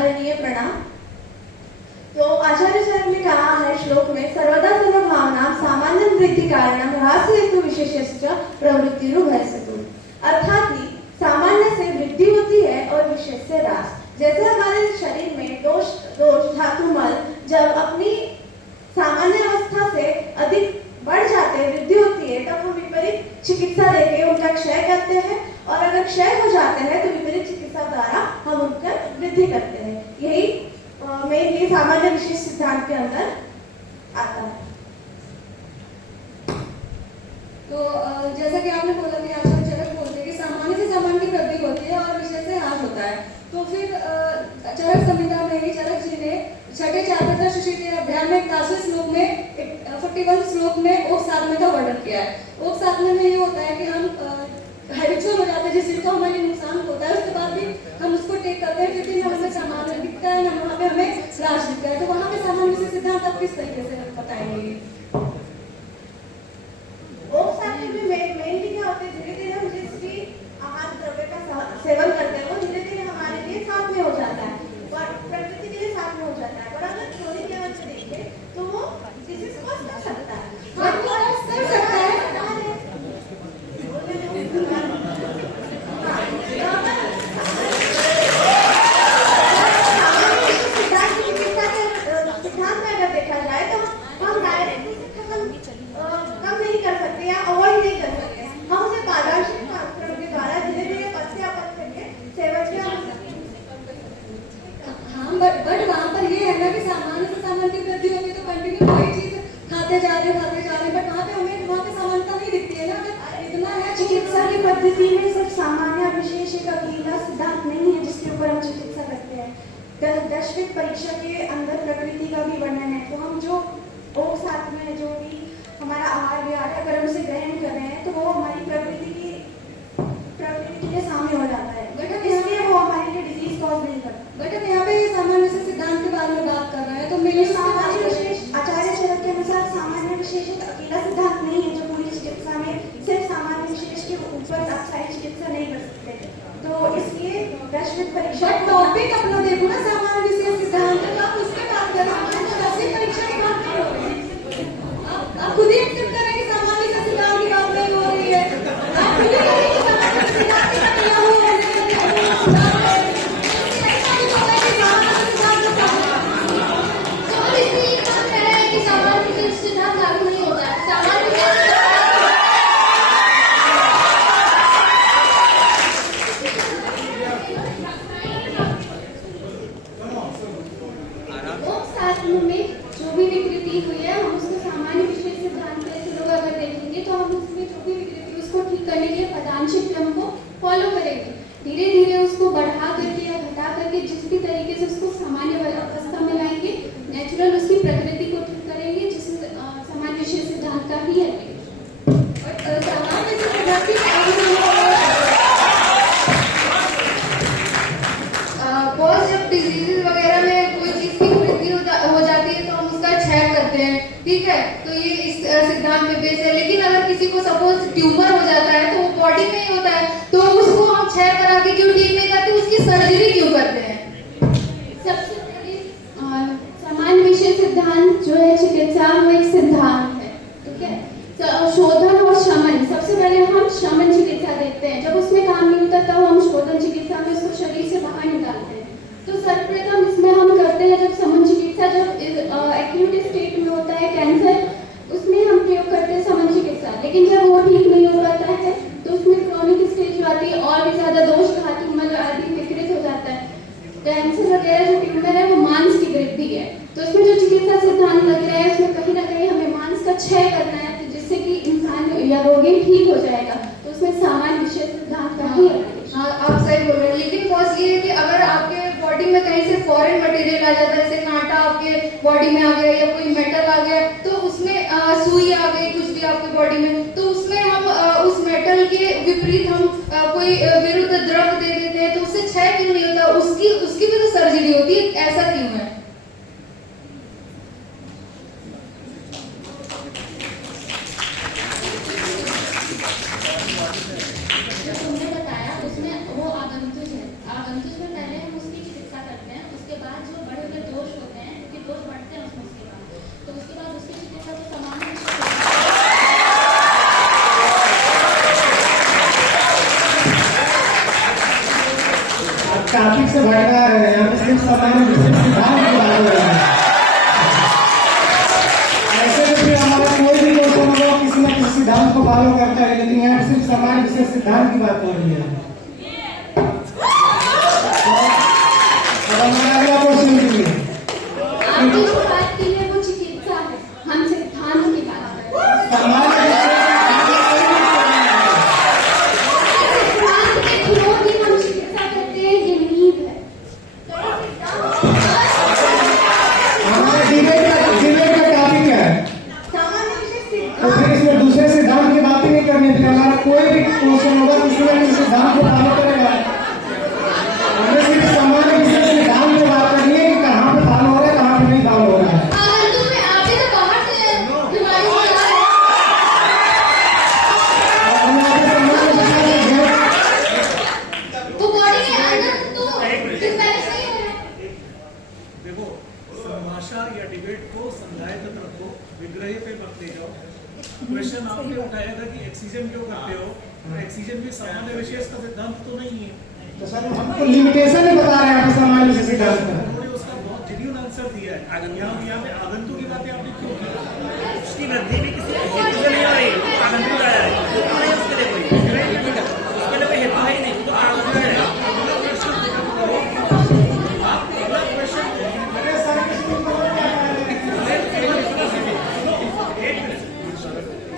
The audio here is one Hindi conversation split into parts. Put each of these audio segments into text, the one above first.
आदरणीय प्रणाम। तो आचार्य चरक ने कहा है श्लोक में, सर्वदा सर्वभावनां सामान्यं वृद्धि कारणं ह्रास हेतु विशेषश्च प्रवृत्तिरुभयसतु। अर्थात ही सामान्य से वृद्धि होती है और विशेष से ह्रास। जैसे हमारे शरीर में दोष धातु मल जब अपनी सामान्य अवस्था से अधिक बढ़ जाते हैं, वृद्धि होती है, तब हम विपरीत चिकित्सा देके उनका क्षय करते हैं, और अगर क्षय हो जाते हैं तो विपरीत चिकित्सा द्वारा हम उनका वृद्धि करते हैं। यही में ये सामान्य विशेष सिद्धांत के अंदर आता है। तो जैसा कि आपने बोला कि आचार्य चरक बोलते हैं कि सामान्य से सामान्य की वृद्धि होती है और विशेष से ह्रास होता है। तो फिर चरक संहिता में ही चरक जी ने छठे चातुर्थ शिशि के अध्याय में 81 श्लोक में 41 श्लोक में ओक साधना का वर्णन किया है। ओक साधना में ये होता है कि हम हैबिचुअल हो जाते हैं, जिस चीज का हमारे नुकसान होता है उसके बाद भी हम उसको टेक करते हैं, क्योंकि हमें सामान्य दिखता है ना, वहाँ पे हमें ह्रास दिखता है। तो वहाँ पे सामान्य से सिद्धांत आप किस तरीके से बताएंगे? ओक साधना में मेनली क्या होता है, धीरे धीरे हम जिस भी आहार द्रव्य का सेवन करते हैं वो धीरे धीरे हमारे लिए साथ में हो जाता है और प्रकृति के लिए साथ में हो जाता है। और अगर थोड़ी लेवल से देखें तो वो डिसीज कॉज कर सकता है, कर सकता है। सिद्धांत में अगर देखा जाए तो हम डायरेक्टली कम नहीं कर सकते या अवॉइड नहीं कर सकते, हम उसे पारदर्शी क्रम के द्वारा धीरे धीरे पथ करके सेवन के हाँ, बट वहाँ पर ये है ना कि सामान्य से सामान्य की वृद्धि होगी तो कंटिन्यू वही चीज खाते जा रहे, बट वहाँ पे हमें वहाँ पे समानता नहीं दिखती है ना। अगर इतना है चिकित्सा की पद्धति में सिर्फ सामान्य विशेष एक अकेला सिद्धांत नहीं है जिसके ऊपर हम चिकित्सा करते हैं। वैश्विक परीक्षा के अंदर प्रकृति का भी वर्णन है। तो हम जो ओक साथ में जो भी हमारा आहार विहार अगर हम उसे ग्रहण कर रहे हैं तो वो हमारी प्रकृति के लिए सामने हो जाता है, बट इसलिए वो हमारे लिए डिजीज कॉज नहीं करता। बट यहाँ पे सामान्य से सिद्धांत के बारे में बात कर रहे हैं, तो मेरे सामान्य विशेष आचार्य चरक के अनुसार सामान्य विशेष एक अकेला सिद्धांत नहीं है जो पूरी चिकित्सा में सिर्फ सामान्य विशेष के ऊपर आप सारी चिकित्सा नहीं कर सकते। तो इसलिए वैश्विक परीक्षा टॉपिक अपना देखो ना, सामान्य विशेष सिद्धांत है, तो आप उसमें बात करें। वैश्विक परीक्षा की बात नहीं हो रही है, आप खुद ही एक्सेप्ट करें कि सामान्य से सिद्धांत की बात नहीं हो रही है। आप खुद ही करें कि सामान्य सिद्धांत की बात नहीं हो रही है। फॉलो करेंगे, धीरे धीरे उसको बढ़ा करके या घटा करके जिस भी तरीके से उसको सामान्य वाला अवस्था में लाएंगे, नेचुरल उसकी प्रकृति को ठीक करेंगे, जिस सामान्य विशेष सिद्धांत का ही है। और सामान्य जब डिजीजेज वगैरह में कोई चीज की वृद्धि हो जाती है तो हम उसका क्षय करते हैं, ठीक है, तो ये इस सिद्धांत पे बेस है। लेकिन अगर किसी को सपोज ट्यूमर हो जाता है तो वो बॉडी में ही होता है, तो उसको हम क्षय करा के क्यों ठीक नहीं करते, उसकी सर्जरी क्यों करते हैं? सबसे पहले सामान्य विशेष सिद्धांत जो है चिकित्सा में एक सिद्धांत है, ठीक है। शोधन और शमन, सबसे पहले हम शमन चिकित्सा देखते हैं, जब उसमें काम नहीं होता तब हम शोधन चिकित्सा में उसको शरीर से बाहर निकालते हैं। तो सर्वप्रथम इसमें हम करते हैं जब समन चिकित्सा, जब एक्यूट स्टेट में होता है कैंसर, उसमें हम प्रयोग करते हैं समन चिकित्सा। लेकिन जब वो ठीक नहीं हो पाता है तो उसमें क्रॉनिक स्टेज आती है और भी ज्यादा दोष धातु मल आदि विकृत हो जाता है। कैंसर वगैरह जो ट्यूमर है वो मांस की वृद्धि है, तो इसमें जो चिकित्सा सिद्धांत लग रहा है उसमें कहीं ना कहीं हमें मांस का क्षय करना है, तो जिससे कि इंसान या रोगी ठीक हो जाएगा। तो उसमें सामान्य विशेष सिद्धांत का ही है। हाँ, आप सही बोल रहे हैं। लेकिन कॉज ये है कि अगर आपके बॉडी में कहीं से फॉरेन मटेरियल आ जाता है, जैसे कांटा आपके बॉडी में आ गया या कोई मेटल आ गया, तो उसमें सुई आ गई कुछ भी आपकी बॉडी में, तो उसमें हम उस मेटल के विपरीत हम कोई विरुद्ध द्रव दे देते हैं, तो उससे क्षय क्यों नहीं होता? उसकी भी तो सर्जरी होती है, ऐसा क्यों है? तुमने बताया उसमें वो आगंतुज है, आगंतुज में पहले हम उसकी चिकित्सा करते हैं, उसके टॉपिक से भटका रहे हैं। यहाँ पे सिर्फ सामान्य विशेष सिद्धांत की बात हो रही है। ऐसे तो फिर हमारा कोई भी क्वेश्चन होगा किसी न किसी सिद्धांत को फॉलो करता है, लेकिन यहाँ पे सिर्फ सामान्य विशेष सिद्धांत की बात हो रही है। अब हमारा अगला क्वेश्चन कीजिए। आपने जो बात की है वो चिकित्सा है, हम सिद्धांत की बात कर रहे हैं। सामान्य सिद्धांत के थ्रू ही हम चिकित्सा करते हैं, ये नींव है। हमारा डिबेट का टॉपिक है, सामान्य विशेष तो फिर इसमें दूसरे सिद्धांत की बात ही नहीं करनी। फिर हमारा कोई भी क्वेश्चन होगा किसी न किसी सिद्धांत को फॉलो करेगा। हमें सिर्फ सामान्य विशेष सिद्धांत की बात करनी है कि कहाँ पे फॉलो हो रहा है, कहाँ पे नहीं फॉलो हो रहा है। आनंद में आप भी तो बाहर से बीमारी हो रहा है। और हमें आगे सामान्य विशेष वो बॉडी के अंदर तो डिफेंस नहीं है। देखो, भाषा या डिबेट को संधाय तक रखो, विग्रह पे मत ले जाओ। क्वेश्चन आपने उठाया था कि एक्सीजन क्यों करते हो, और एक्सीजन में सामान्य विशेष का सिद्धांत तो नहीं है। तो सर हमको लिमिटेशन ही बता रहे हैं आप सामान्य विशेष सिद्धांत का। उन्होंने उसका बहुत जेन्युइन आंसर दिया है। यहाँ पे आगंतुक की बातें आपने क्यों की? उसकी वृद्धि भी किसी हेतु से नहीं हो रही, वो आगंतुक आया है, हेतु नहीं उसके लिए कोई, उसके लिए कोई हेतु है ही नहीं, तो आगंतुक है।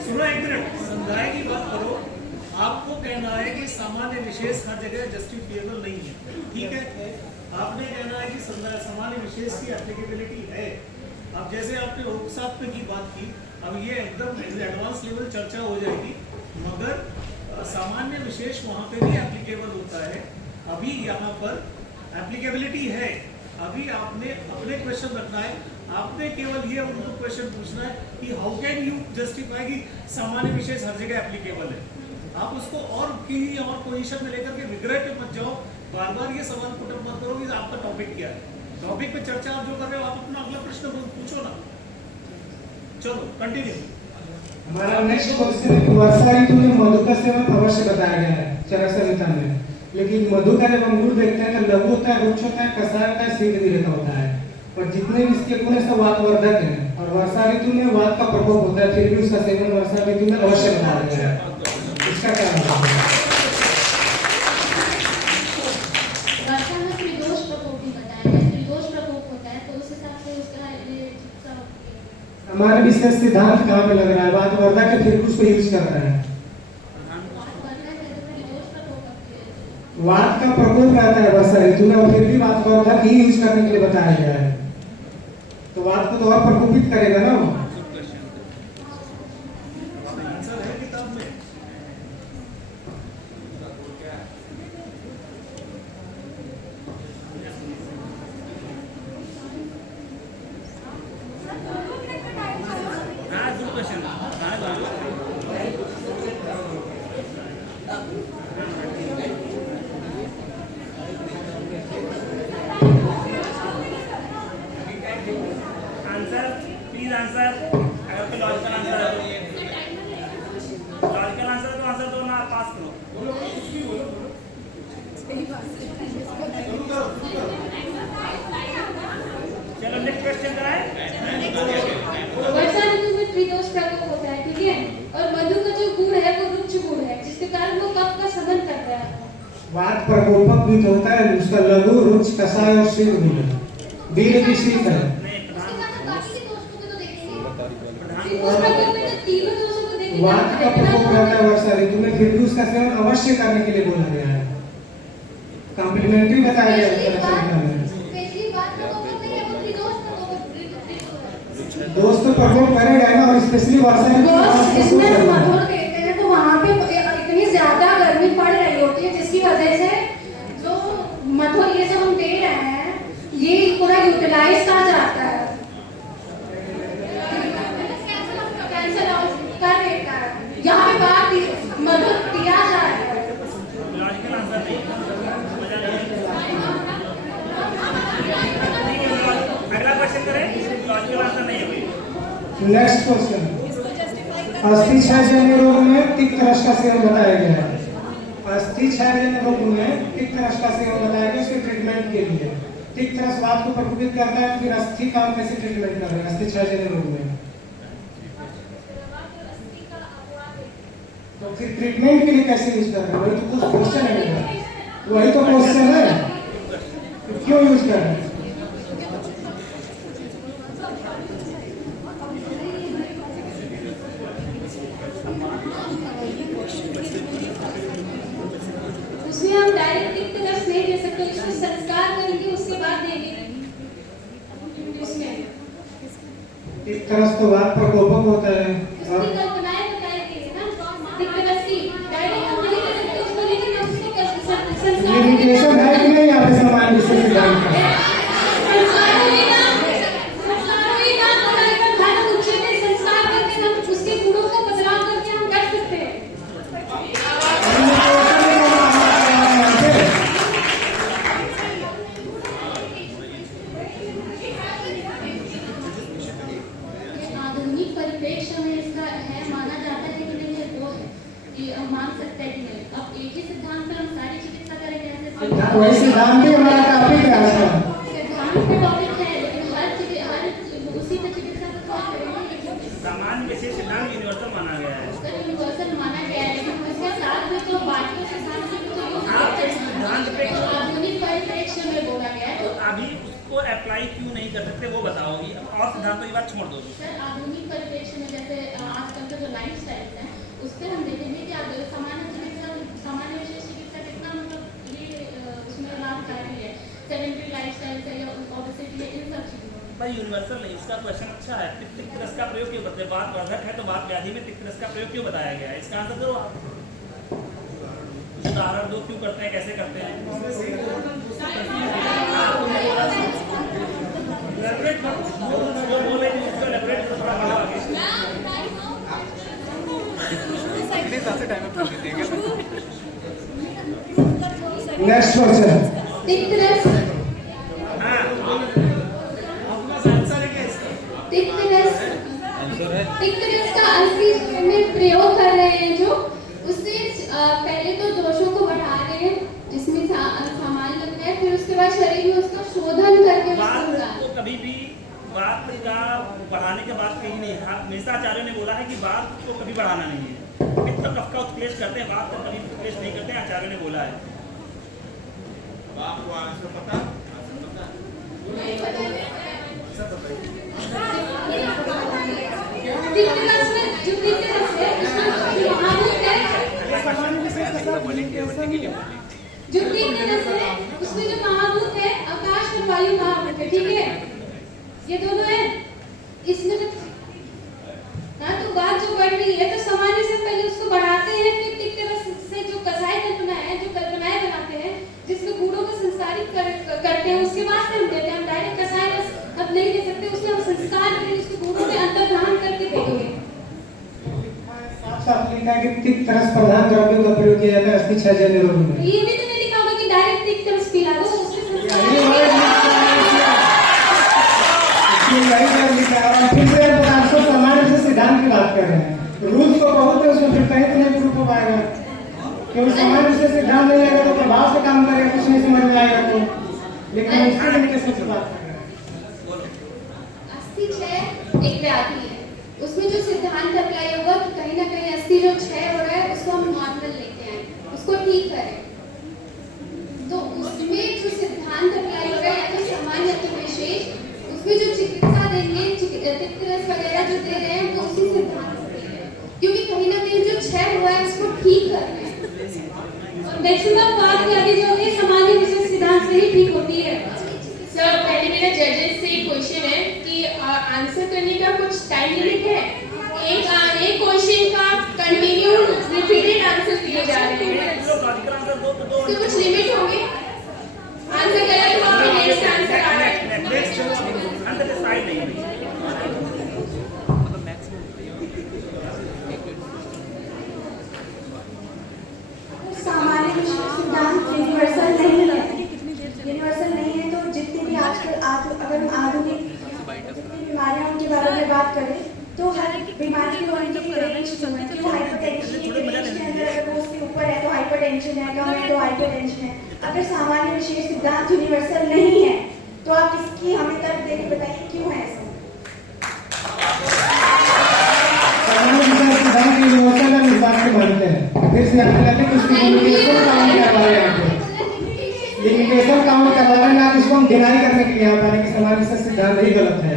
सुनो एक मिनट, संधाय की बात करो। आपको कहना है कि सामान्य विशेष हर जगह जस्टिफिएबल नहीं है, ठीक है। आपने कहना है कि सामान्य विशेष की एप्लीकेबिलिटी है। अब जैसे आपने उपसात्व की बात की, अब ये एकदम एडवांस लेवल चर्चा हो जाएगी, मगर सामान्य विशेष वहां पे भी एप्लीकेबल होता है। अभी यहाँ पर एप्लीकेबिलिटी है। अभी आपने अपने क्वेश्चन रखना है, आपने केवल ये उनको क्वेश्चन पूछना है कि हाउ कैन यू जस्टिफाई कि सामान्य विशेष हर जगह एप्लीकेबल है। आप उसको और किसी और पोजीशन में लेकर के विग्रह पे मत जाओ, बार बार ये सवाल पुटअप मत करो कि आपका टॉपिक क्या है। टॉपिक पे चर्चा आप जो कर रहे हो, आप अपना अगला प्रश्न पूछो ना। चलो कंटिन्यू। हमारा नेक्स्ट क्वेश्चन है, वर्षा ऋतु में मधु का सेवन अवश्य बताया गया है चरक संहिता में, लेकिन मधु का जब अंगूर देखते हैं तो लघु होता है, रुक्ष होता है, कसाय होता है, शीघ्र होता है, और जितने भी इसके गुण है सब वातवर्धक है। और वर्षा ऋतु में वात का प्रकोप होता है, फिर भी उसका सेवन वर्षा ऋतु में अवश्य बताया गया है। इसका क्या मतलब है? वर्षा में त्रिदोष प्रकोप भी बताया है। त्रिदोष प्रकोप होता है तो उस हिसाब से उसका ये चिकित्सा होती है। हमारे विशेष सिद्धांत कहाँ पे लग रहा है? वातवर्धक के फिर उसको यूज कर रहे हैं। वात का प्रकोप रहता है वर्षा ऋतु में, और फिर भी वातवर्धक ही यूज करने के लिए बताया गया है। तो वात को तो और प्रकोपित करेगा ना वो। आंसर है किताब में। हाँ, good question. Answer please answer, अगर कोई लॉजिकल आंसर है तो लॉजिकल आंसर तो आंसर दो ना, पास करो। चलो नेक्स्ट क्वेश्चन कराएं। वर्षा ऋतु में त्रिदोष प्रकोप होता है, ठीक है। और मधु का जो गुण है वो रुक्ष गुण है, जिसके कारण वो कफ का शमन करता है। वात प्रकोपक भी होता है, उसका लघु, रुक्ष, कसाय और शीघ्र भी है। वीर भी शीघ्र है। उसके कारण बाकी के दोषों को तो देखेंगे। त्रिदोष प्रकोप में तो तीनों दोषों को देखेंगे। वात का प्रकोप रहता है वर्षा ऋतु में, फिर भी उसका सेवन अवश्य करने के लिए बोला गया है। कॉम्प्लीमेंट्री बताया गया है चरक संहिता में। स्पेशली बात प्रकोप नहीं है, वो त्रिदोष प्रकोप है। दोस्त तो प्रकोप करेगा ना, और स्पेशली वर्षा ऋतु में बॉस, खास इसमें प्रकोप करेगा। मधुर कहते हैं तो वहाँ पे इतनी ज्यादा गर्मी पड़ रही होती है, जिसकी वजह से जो मधुर ये जो हम दे रहे हैं ये पूरा यूटिलाइज कहा जाता है, कैंसर कर देता है। यहाँ पे बात मधुर दिया जा रहा है। लॉजिकल आंसर नहीं, अगला क्वेश्चन करें। लॉजिकल आंसर नहीं है कोई। नेक्स्ट क्वेश्चन, अस्थि क्षय जन्य रोग में तिक्त रस का सेवन बताया गया है। अस्थि क्षय रोग में तिक्तरस का सेवन बताया गया उसके ट्रीटमेंट के लिए। तिक्तरस वात को प्रकोपित करता है, फिर अस्थि का हम कैसे ट्रीटमेंट कर रहे हैं अस्थि क्षय रोग में? तो फिर ट्रीटमेंट के लिए कैसे यूज कर रहे हैं? वही तो कुछ क्वेश्चन है मेरा, वही तो क्वेश्चन है, तो क्यों यूज कर रहे हैं? उसमें हम डायरेक्ट तिक्तरस नहीं दे सकते, उसमें संस्कार करेंगे उसके बाद देंगे। उसमें तिक्तरस तो वात प्रकोपक होता है और उसकी कल्पनाएं बताएंगे ना, तिक्तरस की डायरेक्ट हम नहीं दे सकते उसको, लेकिन हम उसको संस्कार लिमिटेशन है कि नहीं यहाँ पे सामान्य विशेष सिद्धांत का? संस्कार करके हम उसके गुणों को बदलाव करके हम कर सकते हैं। आधुनिक परिप्रेक्ष्य में इसका है माना जाता है कि नहीं है, वो है कि मान सकते हैं कि नहीं। अब एक ही सिद्धांत पर हम सारी चिकित्सा करेंगे ऐसे वही सिद्धांत ही हमारा टॉपिक है आज का। सिद्धांत पे टॉपिक है, लेकिन हर उसी पे चिकित्सा को क्या करेंगे? सामान्य विशेष सिद्धांत यूनिवर्सल माना गया है। उसका यूनिवर्सल माना गया है, लेकिन उसके साथ में जो बाकी सिद्धांत है आप इस सिद्धांत पे तो आधुनिक परिप्रेक्ष्य में बोला गया है। तो अभी उसको अप्लाई क्यों नहीं कर सकते वो बताओगी, और सिद्धांतों की बात छोड़ दो। सर आधुनिक परिप्रेक्ष्य में जैसे आजकल का जो लाइफ स्टाइल है उस पर हम देखेंगे कि सामान्य चिकित्सा, सामान्य विशेष चिकित्सा कितना मतलब ये उसमें लाभकारी है, सेडेंटरी लाइफ स्टाइल से या ओबेसिटी इन सब चीज़ों में। पर यूनिवर्सल नहीं, इसका क्वेश्चन अच्छा है। तिक्तरस का प्रयोग क्यों बताते? बात वर्धक है तो बात व्याधि में तिक्तरस का प्रयोग क्यों बताया गया है? इसका आंसर दो आप। उदाहरण दो, क्यों करते हैं, कैसे करते हैं? elaborate करो, जो बोले उसको elaborate करो थोड़ा बड़ा आगे। Next question. तिक्तरस हाँ, तिक्तरस का अस्थि में प्रयोग कर रहे हैं जो उससे पहले तो दोषों को बढ़ा रहे हैं जिसमें सामान्य लग रहा है, फिर उसके बाद शरीर में उसका शोधन करके बात उसको को कभी भी बात का बढ़ाने के बाद कहीं नहीं। हमेशा आचार्य ने बोला है कि बात को कभी बढ़ाना नहीं है। पित्त कफ का उत्क्लेश करते हैं, बात का कभी उत्क्लेश नहीं करते हैं, आचार्य ने बोला है। आपको आंसर पता? तिक्तरस में जो तिक्तरस है उसमें जो महाभूत है, जो तिक्तरस है उसमें जो महाभूत है आकाश और वायु महाभूत है, ठीक है, ये दोनों है। इसमें जो हाँ तो बात जो बढ़ रही है तो सामान्य से पहले उसको बढ़ाते हैं, फिर तिक्तरस से जो कसाई कल्पना है, जो कल्पनाएं बनाते हैं जिसमें गुणों को संस्कारित करते हैं, उसके बाद से हम देते हैं। हम डायरेक्ट कसाई रस अब नहीं दे सकते, उसमें हम संस्कार करेंगे, उसके गुणों में अंतर्धान करके देंगे। साफ लिखा है कि तिक्तरस प्रधान द्रव्य का प्रयोग किया जाता है अस्थि क्षय रोग में। ये भी तो नहीं लिखा होगा कि डायरेक्ट तिक्तरस पिला दो, उससे संस्कार सामान्य से सिद्धांत की बात कर रहे हैं। रूल्स को बहुत है उसमें, फिर कहीं तो नहीं प्रूफ हो पाएगा क्योंकि सामान्य से सिद्धांत नहीं आएगा तो प्रभाव से काम करेगा, कुछ नहीं समझ में आएगा तो। लेकिन उसके लिमिटेशन की बात कर रहे हैं। अस्थि क्षय एक व्याधि है, उसमें जो सिद्धांत अप्लाई होगा कि कहीं ना कहीं अस्थि जो क्षय हो रहा है उसको हम नॉर्मल लेके आए, उसको ठीक करें। तो उसमें जो सिद्धांत अप्लाई होगा या तो सामान्य या तो विशेष, उसमें जो चिकित्सा देंगे, तिक्तरस वगैरह जो दे रहे हैं वो उसी सिद्धांत से दे रहे हैं, क्योंकि कहीं ना कहीं जो क्षय हुआ है उसको ठीक कर रहे हैं। और मैक्सिमम बात व्याधि जो है सामान्य विशेष सिद्धांत से ही ठीक होती है। सर पहले मेरा जजेस से एक क्वेश्चन है कि आंसर करने का कुछ टाइम लिमिट है? एक क्वेश्चन का कंटिन्यू रिपीटेड आंसर दिए जा रहे हैं, लॉजिकल आंसर दो तो दो। तो कुछ लिमिट होंगे? आंसर करें तो आपके नेक्स्ट आंसर आ रहा है। नेक्स्ट आंसर डिसाइड नहीं है। सामान्य विशेष सिद्धांत यूनिवर्सल नहीं है। यूनिवर्सल नहीं है तो जितनी भी आजकल अगर हम आधुनिक जितनी बीमारियां उनके बारे में बात करें तो हर बीमारी की होने की रेंज जो है, हाइपरटेंशन की रेंज के अंदर अगर वो ऊपर है तो हाइपरटेंशन है, कम है तो हाइपरटेंशन है। अगर सामान्य विशेष सिद्धांत यूनिवर्सल नहीं है तो आप इसकी हमें तर्क देके बताइए क्यों है ऐसा? सामान्य विशेष सिद्धांत यूनिवर्सल हम इस बात से मानते हैं। फिर से आपने कहते हैं उसकी लिमिटेशन काउंट करवा रहे हैं यहाँ पे, लिमिटेशन काउंट करवा रहे हैं ना, इसको हम डिनाई करने के लिए यहाँ पर कि सामान्य विशेष सिद्धांत ही गलत है।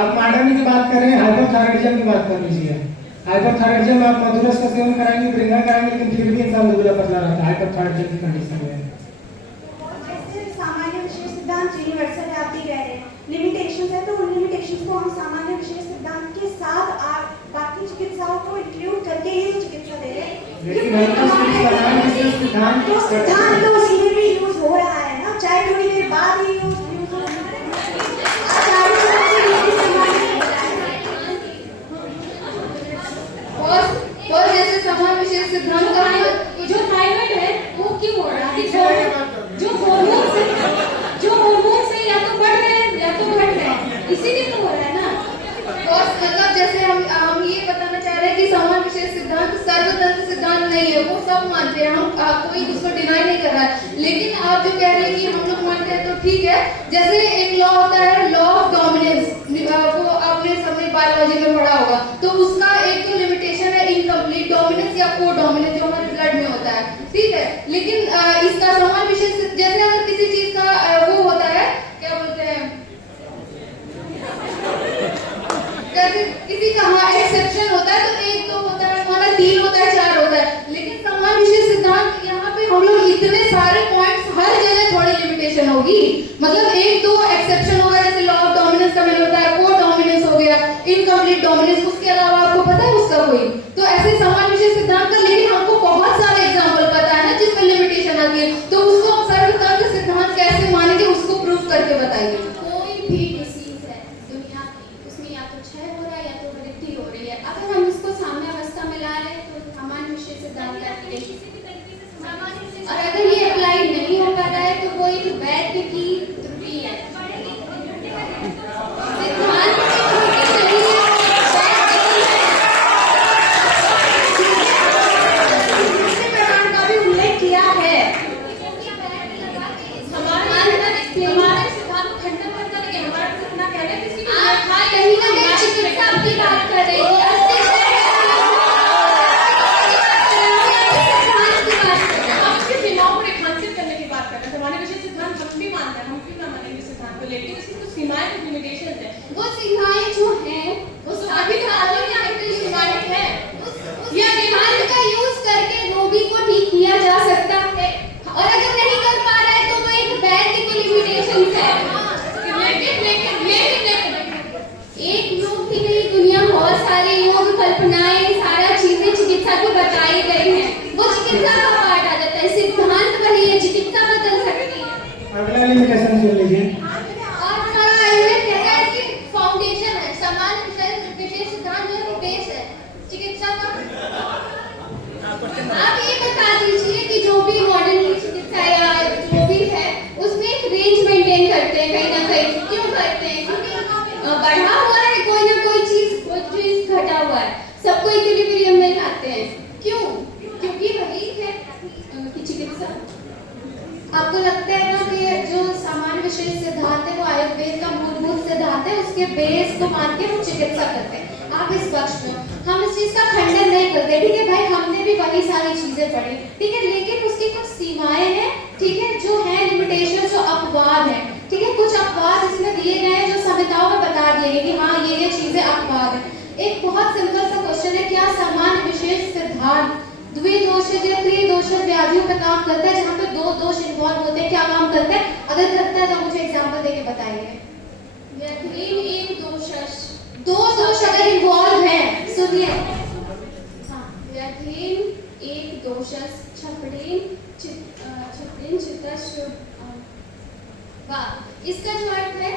आप मॉडर्न की बात कर रहे हैं, हाइपोथायराइडिज्म की बात कर लीजिए। हाइपोथायराइडिज्म में आप मधुरस का सेवन कराएंगे, ब्रिंगा कराएंगे, लेकिन फिर भी इंसान दुबला पतला रहता है हाइपोथायराइडिज्म की कंडीशन में। जैसे सामान्य विशेष सिद्धांत यूनिवर्सल है, आप भी कह रहे हैं लिमिटेशंस है, तो उन लिमिटेशंस को हम सामान्य विशेष सिद्धांत के साथ बाकी चिकित्साओं को इंक्लूड करके ही तो चिकित्सा दे रहे हैं। लेकिन हम तो सामान्य विशेष सिद्धांत तो सिद्धांत तो उसी में भी यूज हो रहा है ना, चाहे थोड़ी देर बाद ही यूज हो। और जैसे समान विशेष सिद्धांत का जो थायराइड है वो क्यों हो रहा है? जो हार्मोन से या तो बढ़ रहे हैं या तो घट रहे हैं, इसीलिए तो हो रहा है ना। और मतलब जैसे हम ये बताना चाह रहे हैं कि समान विशेष सिद्धांत सर्वतंत्र सिद्धांत नहीं है, वो सब मानते हैं, हम कोई उसको डिनाई नहीं कर रहा है। लेकिन आप जो कह रहे हैं कि हम लोग मानते हैं तो ठीक है। जैसे एक लॉ होता है, लॉ ऑफ डोमिनेंस, वो आपने सबने बायोलॉजी में पढ़ा होगा, तो उसका एक तो लिमिटेशन है इनकम्प्लीट डोमिनेंस या को डोमिनेंस जो हमारे ब्लड में होता है, ठीक है। लेकिन इसका समान विशेष जैसे अगर किसी चीज का वो होता है, क्या बोलते हैं, किसी का हाँ एक्सेप्शन होता है, तो एक दो होता है, हमारा 3 होता है, 4 होता है। लेकिन समान विशेष सिद्धांत यहाँ पे हम लोग इतने सारे पॉइंट्स, हर जगह थोड़ी लिमिटेशन होगी, मतलब 1-2 एक्सेप्शन होगा, जैसे लॉ ऑफ डोमिनेंस का मैंने बताया, को डोमिनेंस हो गया, इनकम्प्लीट डोमिनेंस, उसके अलावा आपको पता है उसका कोई, तो ऐसे समान विशेष सिद्धांत का। लेकिन हमको बहुत सारे एग्जाम्पल पता है ना जिसमें लिमिटेशन आती है, तो उसको हम सर्वतंत्र सिद्धांत कैसे मानेंगे, उसको प्रूफ करके बताइए। कोई भी डिसीज है दुनिया की, उसमें या तो क्षय हो रहा है या तो वृद्धि हो रही है, अगर हम इसको साम्यावस्था में ला रहे हैं तो सामान्य विशेष सिद्धांत का application। और अगर ये अप्लाई नहीं हो पा रहा है तो वो एक वैध की त्रुटि है। सिद्धांत की त्रुटि नहीं है, दूसरे प्रकार का भी उल्लेख किया है। हमारे सिद्धांत को खंडन करता नहीं है, हमारा कितना कह रहे हैं किसी को आप कहीं ना कहीं चिकित्सा की बात कर रही है, आपके सीमाओं को रेखांकित करने की बात कर रहे हैं। हमारे विशेष सिद्धांत हम भी मानते हैं, हम क्यों ना मानेंगे सिद्धांत को, लेकिन इसकी कुछ सीमाएं, कुछ लिमिटेशंस है। वो सीमाएं जो हैं वो अभी तो आगे नहीं आगे तो सीमाएं है, या सिद्धांत का यूज करके रोगी को ठीक किया जा सकता है, और अगर नहीं कर पा रहा है तो वो एक वैध की लिमिटेशन है। एक योग भी नहीं, दुनिया में बहुत सारे योग कल्पनाएं, सारा चीजें चिकित्सा की बताई गई हैं, वो चिकित्सा का पार्ट आ जाता है। सिद्धांत वही है, चिकित्सा बदल सकती है। अगला लिमिटेशन सुन लीजिए। और हमारा आयुर्वेद कहता है कि फाउंडेशन है, समान विशेष सिद्धांत जो है वो बेस है चिकित्सा का। आप ये बता दीजिए कि जो भी मॉडर्न की चिकित्सा या जो भी है उसमें एक रेंज मेंटेन करते हैं, कहीं ना कहीं क्यों करते हैं? क्योंकि बढ़ा हुआ है कोई ना कोई चीज घटा हुआ है, सबको इक्विलिब्रियम में लाते हैं, क्यों? क्योंकि वही है कि चिकित्सा। आपको लगता है ना कि जो सामान्य विशेष सिद्धांत है वो आयुर्वेद का मूलभूत सिद्धांत है, उसके बेस को मान के हम चिकित्सा करते हैं। आप इस पक्ष में, हम इस चीज का खंडन नहीं करते, ठीक है भाई, हमने भी वही सारी चीजें पढ़ी, ठीक है, लेकिन उसकी कुछ सीमाएं हैं, ठीक है, जो है लिमिटेशन, जो अपवाद है, ठीक है, कुछ अपवाद इसमें दिए गए हैं जो संहिताओं में बता दिए गए कि हाँ ये चीजें अपवाद है। एक बहुत सिंपल सा क्वेश्चन है, क्या सामान्य विशेष सिद्धांत द्विदोषज या त्रिदोषज व्याधियों पे काम करता है, जहाँ पे 2 दोष इन्वॉल्व होते हैं? क्या काम करता है? अगर करता है तो मुझे एग्जांपल देके बताइए। व्याधिन एक दोषज, 2 दोष अगर इन्वॉल्व है, सुनिए, व्याधिन एक दोषज, छपड़ीन चित्तश। वाह, इसका जो अर्थ है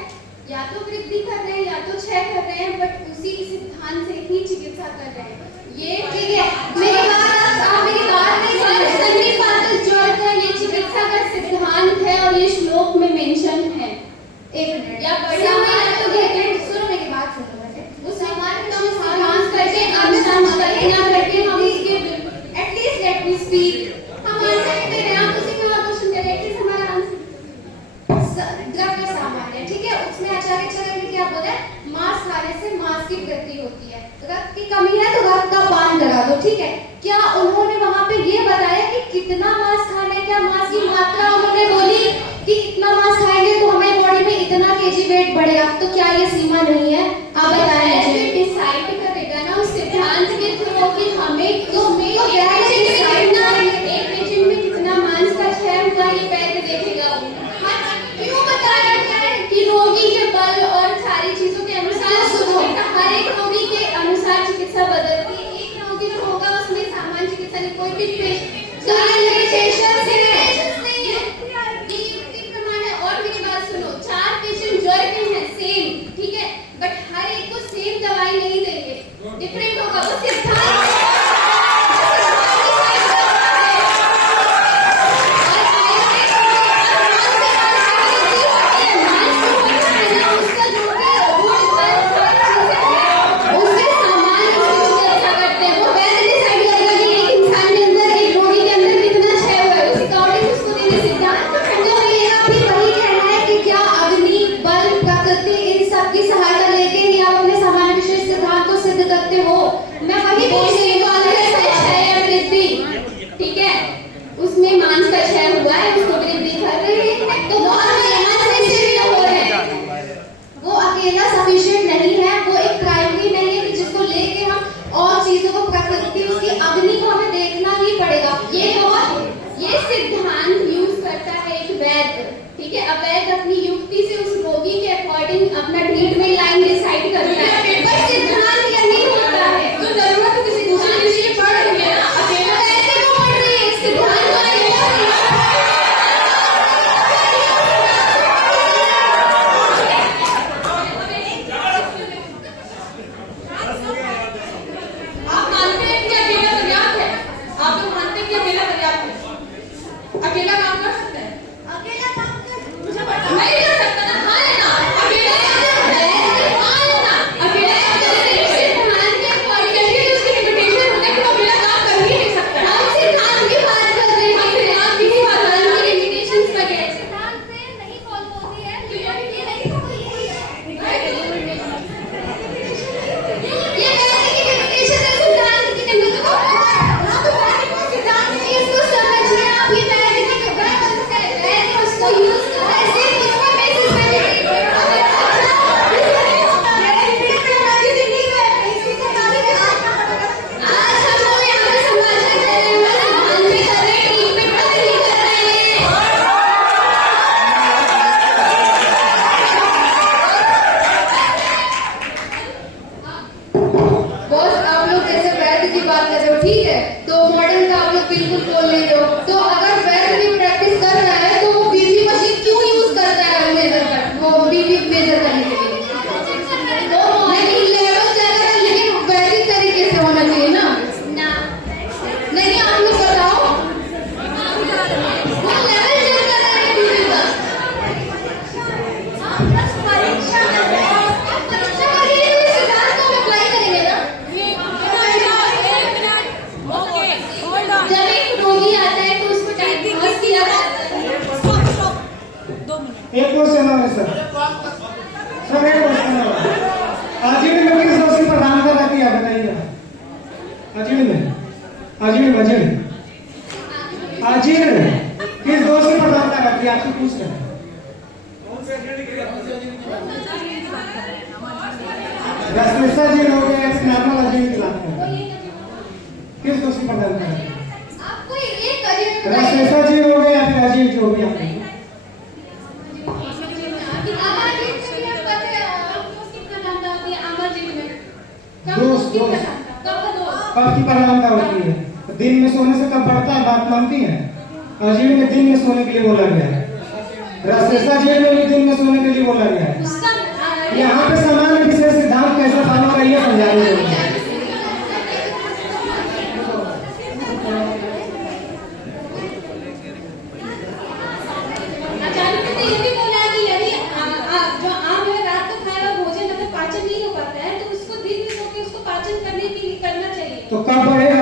या तो वृद्धि कर रहे हैं या तो क्षय कर रहे हैं, बट उसी सिद्धांत से ही चिकित्सा कर रहे हैं। ये ठीक है, मेरी बात आप मेरी बात नहीं समझ रहे। संधि पातक जो अर्थ है ये चिकित्सा का सिद्धांत है और ये श्लोक में मेंशन है। एक मिनट, या बढ़िया तो कहते हैं, सुनो मेरी बात सुनो, वैसे उस सामान्य सिद्धांत करके अनुसार करके हम इसके एटलीस्ट लेट मी स्पीक। उसमें आचार्य चरण ने क्या बोला है, मांस खाने से मांस की वृद्धि होती है, रक्त की कमी है तो रक्त का पान करा दो, ठीक है। क्या उन्होंने वहां पे ये बताया कि कितना मांस खाना है, क्या मांस की मात्रा उन्होंने बोली कि इतना मांस खाएंगे तो हमारी बॉडी में इतना केजी वेट बढ़ेगा, तो क्या ये सीमा नहीं है? आप बताएं मुझे। डिसाइड करेगा ना उस सिद्धांत के थ्रू कि हमें एक पेशेंट में कितना मांस का क्षय हुआ ये वैद्य देखेगा। क्यों बताया गया है कि रोगी के बल और सारी चीजों के अनुसार सुनो, हर एक रोगी के अनुसार चिकित्सा बदलती है। एक रोगी जो होगा उसमें सामान्य चिकित्सा नहीं, कोई भी पेशेंट नहीं है, ये युक्ति प्रमाण है। और मेरी बात सुनो, 4 पेशेंट ज्वर के हैं सेम, ठीक है, बट हर एक को सेम दवाई नहीं देंगे, डिफरेंट होगा। वो सिद्धांत एक क्वेश्चन है सर, एक क्वेश्चन है। अजीर्ण में किस दोषी प्रधानता रहती है बताइए। अजीर्ण में अजीर्ण किस दोषी प्रधानता रहती है आपसे पूछ रहे हैं। रसलेसा जीर्ण हो गया, नॉर्मल अजीर्ण खिलाते हैं, किस दोषी प्रधानता रहती है? आपको एक अजीर्ण रसलेसा जीर्ण हो गया या फिर अजीर्ण जो भी आपको कब की प्रधानता होती है? दिन में सोने से कब बढ़ता है, बात मानती है? अजीर्ण में दिन में सोने के लिए बोला गया है, रसलेसा जीर्ण में भी दिन में सोने के लिए बोला गया है। यहाँ पे सामान्य विशेष सिद्धांत कैसे फॉलो करिए समझा रही है। तो कब बढ़ेगा